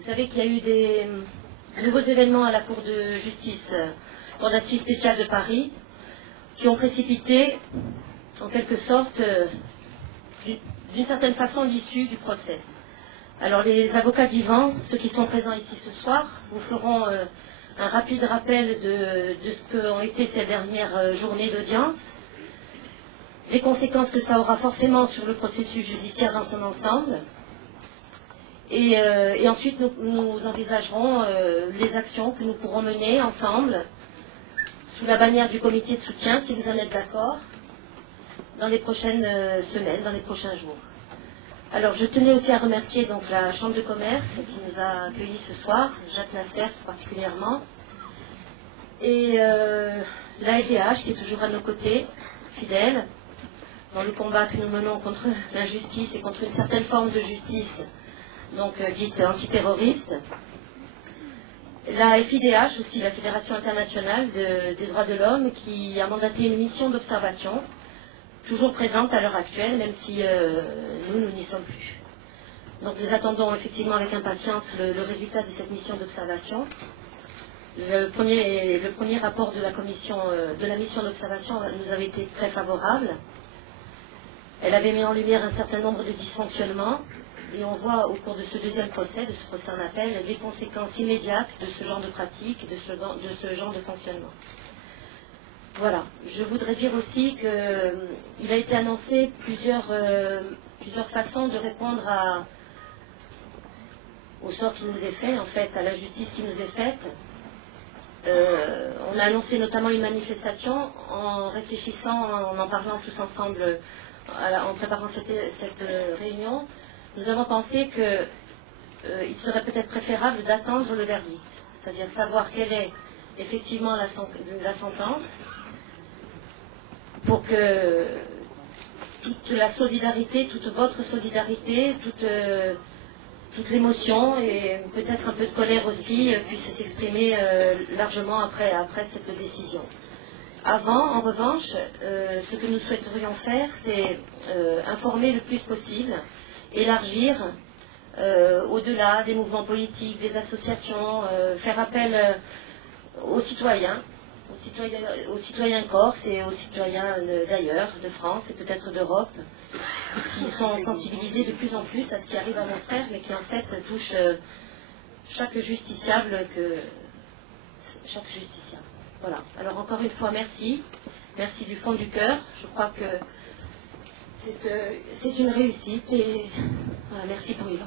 Vous savez qu'il y a eu des nouveaux événements à la Cour de justice, Cour d'assises spéciale de Paris, qui ont précipité, en quelque sorte, d'une certaine façon, l'issue du procès. Alors les avocats d'Yvan, ceux qui sont présents ici ce soir, vous feront un rapide rappel de ce qu'ont été ces dernières journées d'audience, les conséquences que ça aura forcément sur le processus judiciaire dans son ensemble. Et ensuite, nous envisagerons les actions que nous pourrons mener ensemble, sous la bannière du comité de soutien, si vous en êtes d'accord, dans les prochaines semaines, dans les prochains jours. Alors, je tenais aussi à remercier donc la Chambre de commerce qui nous a accueillis ce soir, Jacques Nasser tout particulièrement, et l'AEDH qui est toujours à nos côtés, fidèle, dans le combat que nous menons contre l'injustice et contre une certaine forme de justice, donc dite antiterroriste. La FIDH aussi, la Fédération internationale des droits de l'homme, qui a mandaté une mission d'observation, toujours présente à l'heure actuelle, même si nous n'y sommes plus. Donc nous attendons effectivement avec impatience le résultat de cette mission d'observation. Le premier rapport de la mission d'observation nous avait été très favorable. Elle avait mis en lumière un certain nombre de dysfonctionnements. Et on voit au cours de ce deuxième procès, de ce procès en appel, les conséquences immédiates de ce genre de pratique, de ce genre de fonctionnement. Voilà. Je voudrais dire aussi qu'il a été annoncé plusieurs façons de répondre au sort qui nous est fait, en fait, à la justice qui nous est faite. On a annoncé notamment une manifestation en réfléchissant, en parlant tous ensemble, en préparant cette réunion. Nous avons pensé qu'il serait peut-être préférable d'attendre le verdict, c'est-à-dire savoir quelle est effectivement la sentence, pour que toute la solidarité, toute votre solidarité, toute l'émotion et peut-être un peu de colère aussi puisse s'exprimer largement après cette décision. Avant, en revanche, ce que nous souhaiterions faire, c'est informer le plus possible, élargir au-delà des mouvements politiques, des associations, faire appel aux citoyens corses et aux citoyens d'ailleurs, de France et peut-être d'Europe, qui sont sensibilisés de plus en plus à ce qui arrive à mon frère, mais qui en fait touche chaque justiciable. Voilà. Alors encore une fois, merci. Merci du fond du cœur. Je crois que c'est une réussite et voilà, merci pour Yvan.